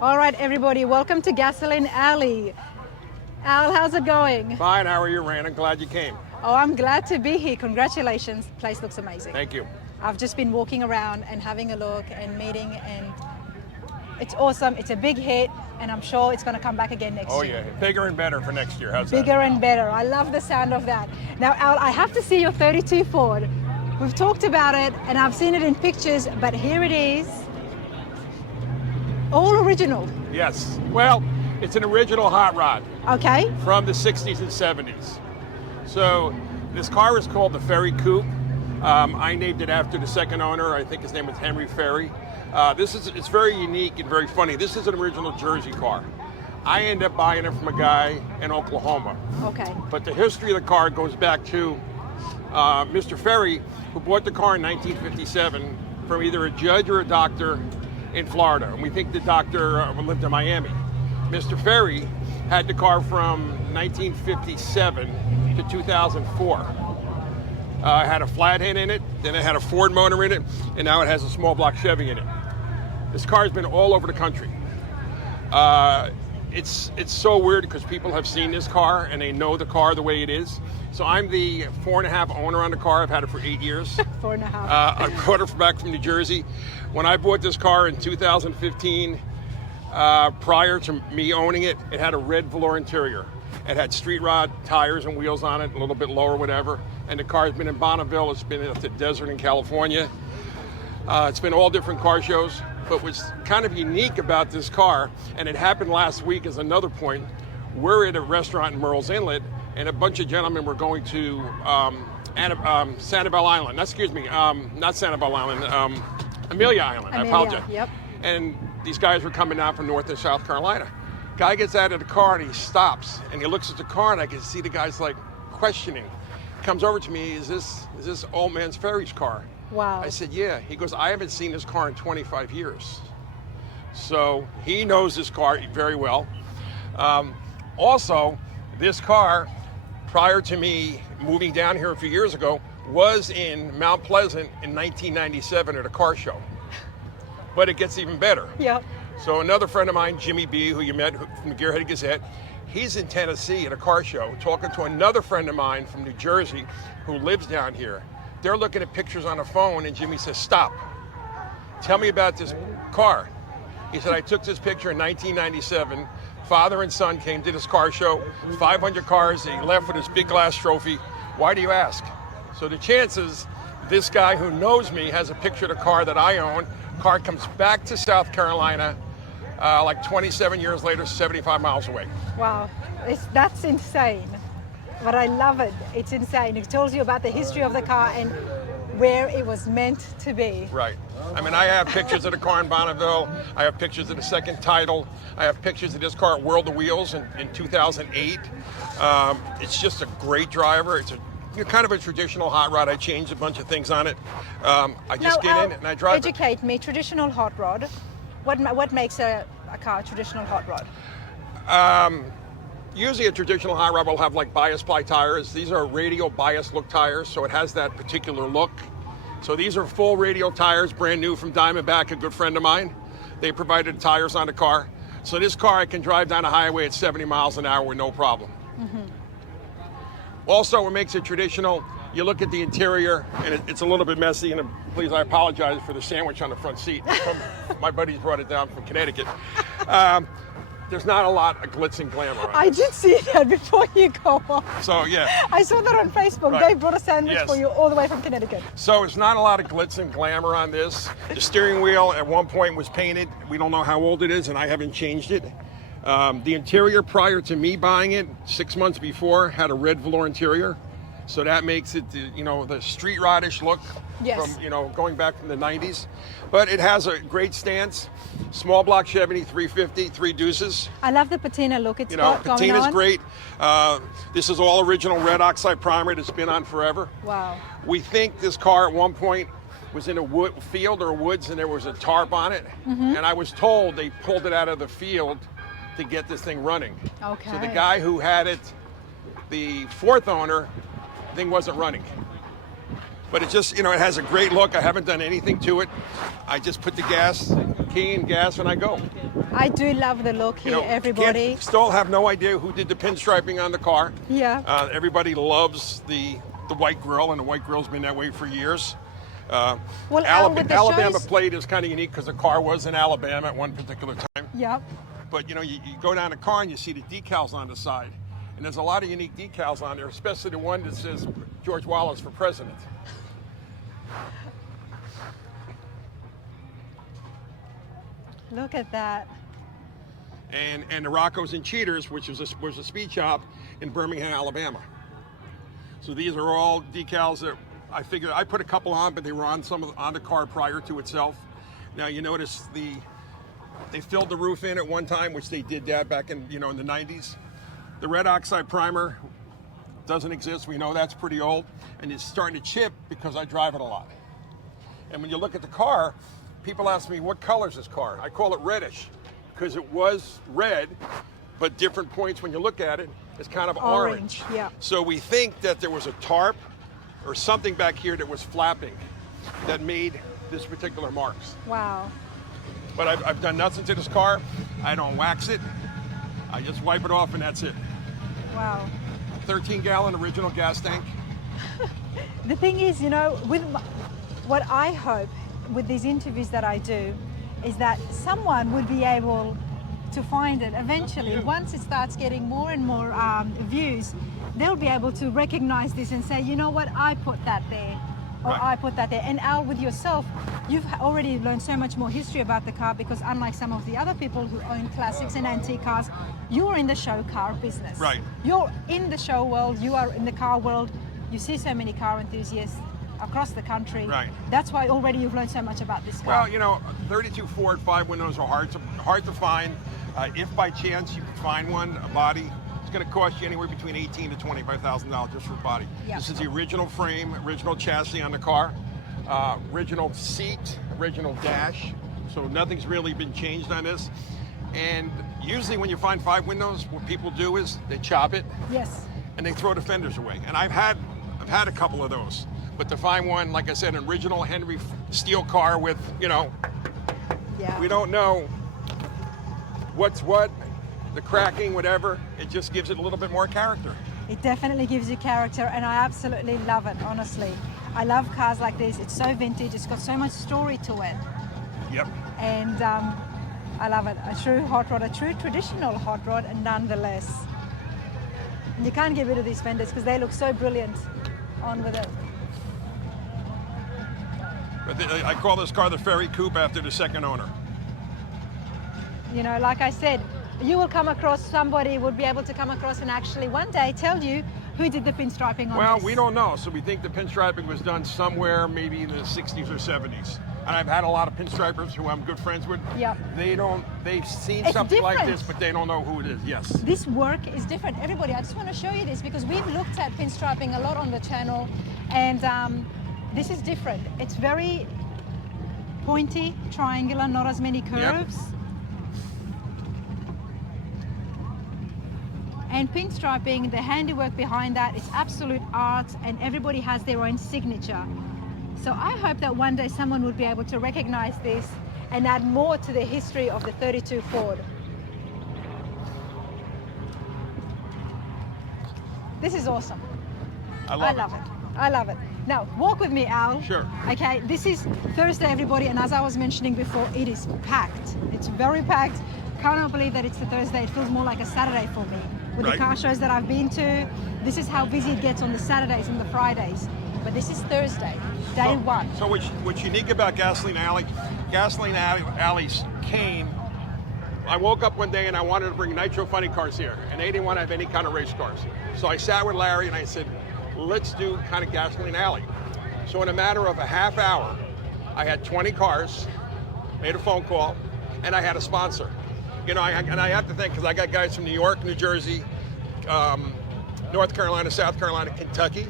All right, everybody, welcome to Gasoline Alley. Al, how's it going? Fine, how are you, Rand? I'm glad you came. Oh, I'm glad to be here. Congratulations. The place looks amazing. Thank you. I've just been walking around and having a look and meeting, and it's awesome. It's a big hit, and I'm sure it's going to come back again next year. Oh, yeah. Bigger and better for next year. How's Bigger and better. I love the sound of that. Now, Al, I have to see your 32 Ford. We've talked about it, and I've seen it in pictures, but here it is. All original. Yes. Well, it's an original hot rod Okay. from the 60s and 70s. So this car is called the Ferry Coupe. I named it after the second owner. I think his name was Henry Ferry. It's very unique and very funny. This is an original Jersey car. I ended up buying it from a guy in Oklahoma. Okay. But the history of the car goes back to Mr. Ferry, who bought the car in 1957 from either a judge or a doctor in Florida. And we think the doctor lived in Miami. Mr. Ferry had the car from 1957 to 2004. It had a flathead in it, then it had a Ford motor in it, and now it has a small block Chevy in it. This car has been all over the country. It's so weird because people have seen this car and they know the car the way it is. So I'm the 4.5 owner on the car. I've had it for 8 years. 4.5. I brought it back from New Jersey. When I bought this car in 2015, prior to me owning it, it had a red velour interior. It had street rod tires and wheels on it, a little bit lower, whatever. And the car's been in Bonneville. It's been at the desert in California. It's been all different car shows. But what's kind of unique about this car, and it happened last week as another point, we're at a restaurant in Murrells Inlet, and a bunch of gentlemen were going to Sanibel Island. Excuse me, not Sanibel Island, Amelia Island. I apologize. Yep. And these guys were coming down from North and South Carolina. Guy gets out of the car and he stops and he looks at the car, and I can see the guy's like questioning. Comes over to me, is this old man's Ferry's car? Wow. I said, yeah. He goes, I haven't seen this car in 25 years. So he knows this car very well. Also, this car, prior to me moving down here a few years ago, was in Mount Pleasant in 1997 at a car show. But it gets even better. Yep. So another friend of mine, Jimmy B., who you met from the Gearhead Gazette, he's in Tennessee at a car show talking to another friend of mine from New Jersey who lives down here. They're looking at pictures on a phone, and Jimmy says, stop. Tell me about this car. He said, I took this picture in 1997. Father and son came to this car show, 500 cars. He left with his big glass trophy. Why do you ask? So the chances this guy who knows me has a picture of the car that I own. Car comes back to South Carolina like 27 years later, 75 miles away. Wow. That's insane. But I love it. It's insane. It tells you about the history of the car and where it was meant to be. Right. I mean, I have pictures of the car in Bonneville. I have pictures of the second title. I have pictures of this car at World of Wheels in 2008. It's just a great driver. It's kind of a traditional hot rod. I changed a bunch of things on it. I just get in and I drive Educate me. Traditional hot rod. What makes a car a traditional hot rod? Usually a traditional hot rod will have like bias ply tires. These are radial bias look tires, so it has that particular look. So these are full radial tires, brand new from Diamondback, a good friend of mine. They provided the tires on the car. So this car I can drive down a highway at 70 miles an hour with no problem. Mm-hmm. Also, what makes it traditional, you look at the interior, and it's a little bit messy, and please, I apologize for the sandwich on the front seat. My buddies brought it down from Connecticut. There's not a lot of glitz and glamour on I did see that before you go on. So, yeah. I saw that on Facebook. Right. They brought a sandwich for you all the way from Connecticut. So it's not a lot of glitz and glamour on this. The steering wheel at one point was painted. We don't know how old it is, and I haven't changed it. The interior prior to me buying it, 6 months before, had a red velour interior. So that makes it, the street rodish look from, going back from the 90s. But it has a great stance. Small block Chevy 350, 3 deuces. I love the patina look. It's got going patina's on. great. This is all original red oxide primer that's been on forever. Wow. We think this car at one point was in a field or woods, and there was a tarp on it. Mm-hmm. And I was told they pulled it out of the field to get this thing running. Okay. So the guy who had it, the fourth owner, thing wasn't running. But it just, it has a great look. I haven't done anything to it. I just put the key in gas and I go. I do love the look here, everybody. Still have no idea who did the pinstriping on the car. Yeah. Everybody loves the white grill, and the white grill's been that way for years. Well, Alabama plate is kind of unique because the car was in Alabama at one particular time. Yep. But you go down the car and you see the decals on the side. And there's a lot of unique decals on there, especially the one that says George Wallace for president. Look at that. And the Rocco's and Cheaters, which was a speed shop in Birmingham, Alabama. So these are all decals that I figured I put a couple on, but they were on on the car prior to itself. Now you notice they filled the roof in at one time, which they did that back in in the 90s. The red oxide primer doesn't exist. We know that's pretty old, and it's starting to chip because I drive it a lot. And when you look at the car, people ask me, what color is this car? I call it reddish because it was red, but different points when you look at it, it's kind of orange. Yeah. So we think that there was a tarp or something back here that was flapping that made this particular marks. Wow. But I've done nothing to this car. I don't wax it. I just wipe it off and that's it. Wow. 13-gallon original gas tank. The thing is, what I hope with these interviews that I do is that someone would be able to find it eventually. Once it starts getting more and more views, they'll be able to recognize this and say, you know what, I put that there, or Right. I put that there. And Al, with yourself, you've already learned so much more history about the car because unlike some of the other people who own classics and antique cars, you're in the show car business. Right. You're in the show world, you are in the car world, you see so many car enthusiasts across the country. Right. That's why already you've learned so much about this car. Well, 32 Ford 5 windows are hard to find. If by chance you can find one, a body, it's going to cost you anywhere between $18,000 to $25,000 just for a body. Yeah. This is the original frame, original chassis on the car, original seat, original dash. So nothing's really been changed on this. And usually when you find 5 windows, what people do is they chop it. Yes. And they throw the fenders away. And I've had a couple of those. But to find one, like I said, an original Henry steel car with, Yeah. we don't know what's what, the cracking, whatever. It just gives it a little bit more character. It definitely gives you character, and I absolutely love it, honestly. I love cars like this. It's so vintage. It's got so much story to it. Yep. And I love it. A true hot rod, a true traditional hot rod, and nonetheless. And you can't get rid of these fenders because they look so brilliant on with it. But I call this car the Ferry Coupe after the second owner. Like I said, you will come across, somebody would be able to come across and actually one day tell you who did the pinstriping on Well, this. we don't know. So we think the pinstriping was done somewhere maybe in the 60s or 70s. And I've had a lot of pinstripers who I'm good friends with. Yep. They've seen It's something like different. this, but they don't know who it is. Yes. This work is different. Everybody, I just want to show you this because we've looked at pinstriping a lot on the channel, and this is different. It's very pointy, triangular, not as many curves. Yep. And pinstriping, the handiwork behind that is absolute art, and everybody has their own signature. So I hope that one day someone would be able to recognize this and add more to the history of the 32 Ford. This is awesome. I I love it. I love it. Now, walk with me, Al. Sure. Okay, this is Thursday, everybody, and as I was mentioning before, it is packed. It's very packed. Cannot believe that it's the Thursday. It feels more like a Saturday for me. With Right. the car shows that I've been to, this is how busy it gets on the Saturdays and the Fridays. But this is Thursday, day one. So what's unique about Gasoline Alleys came, I woke up one day and I wanted to bring nitro funny cars here, and they didn't want to have any kind of race cars. So I sat with Larry and I said, let's do kind of Gasoline Alley. So in a matter of a half hour, I had 20 cars, made a phone call, and I had a sponsor. And I have to think, because I got guys from New York, New Jersey, North Carolina, South Carolina, Kentucky.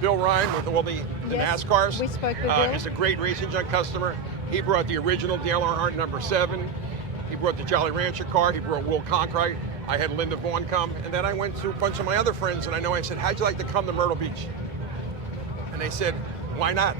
Bill Ryan with all the Yes, NASCARs. we spoke with Bill. Is a great Racing Junk customer. He brought the original Dale Earnhardt number 7. He brought the Jolly Rancher car. He brought Will Conkright. I had Linda Vaughn come. And then I went to a bunch of my other friends, and I said, how'd you like to come to Myrtle Beach? And they said, why not?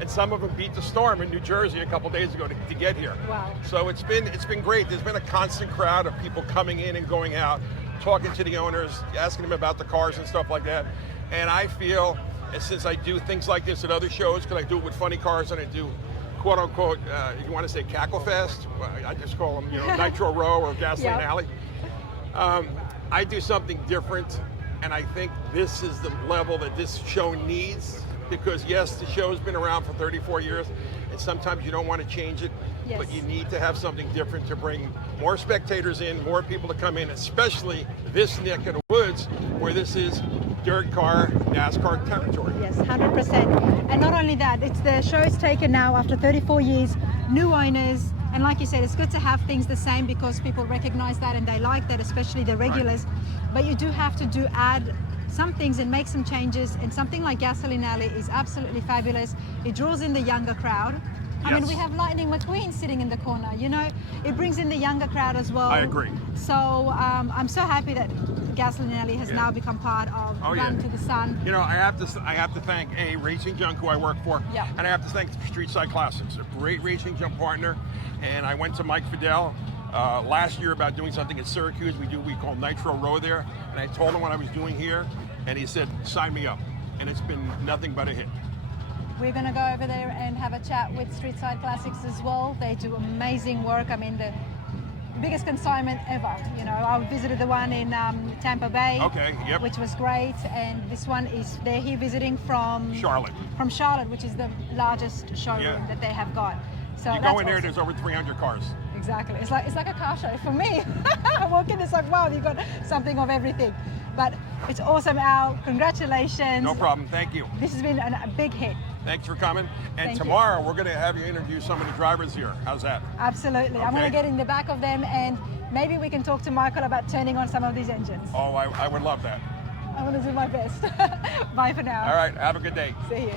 and some of them beat the storm in New Jersey a couple days ago to get here. Wow. So it's been great. There's been a constant crowd of people coming in and going out, talking to the owners, asking them about the cars and stuff like that. And I feel, since I do things like this at other shows, because I do it with funny cars and I do quote unquote, you want to say Cackle Fest? Well, I just call them, Nitro Row or Gasoline Alley. I do something different, and I think this is the level that this show needs, because yes, the show's been around for 34 years, and sometimes you don't want to change it, but you need to have something different to bring more spectators in, more people to come in, especially this neck of the woods, where this is dirt car, NASCAR territory. Yes, 100%. And not only that, it's the show's taken now after 34 years, new owners, and like you said, it's good to have things the same because people recognize that and they like that, especially the regulars. Right. But you do have to add some things and make some changes, and something like Gasoline Alley is absolutely fabulous. It draws in the younger crowd. I mean, we have Lightning McQueen sitting in the corner, it brings in the younger crowd as well. I agree. So I'm so happy that Gasoline Alley has now become part of Run to the Sun. I have to thank Racing Junk, who I work for, and I have to thank Street Side Classics, a great Racing Junk partner. And I went to Mike Fidel last year about doing something at Syracuse. We call Nitro Row there, and I told him what I was doing here, and he said, sign me up. And it's been nothing but a hit. We're going to go over there and have a chat with Street Side Classics as well. They do amazing work. I mean, the biggest consignment ever. I visited the one in Tampa Bay, which was great. And this one they're here visiting from Charlotte. From Charlotte, which is the largest showroom that they have got. So you go in there, there's over 300 cars. Exactly. It's like a car show for me. I walk in, it's like, wow, you've got something of everything. But it's awesome, Al. Congratulations. No problem. Thank you. This has been a big hit. Thanks for coming. And tomorrow we're going to have you interview some of the drivers here. How's that? Absolutely. Okay. I'm going to get in the back of them, and maybe we can talk to Michael about turning on some of these engines. Oh, I would love that. I'm going to do my best. Bye for now. All right. Have a good day. See you.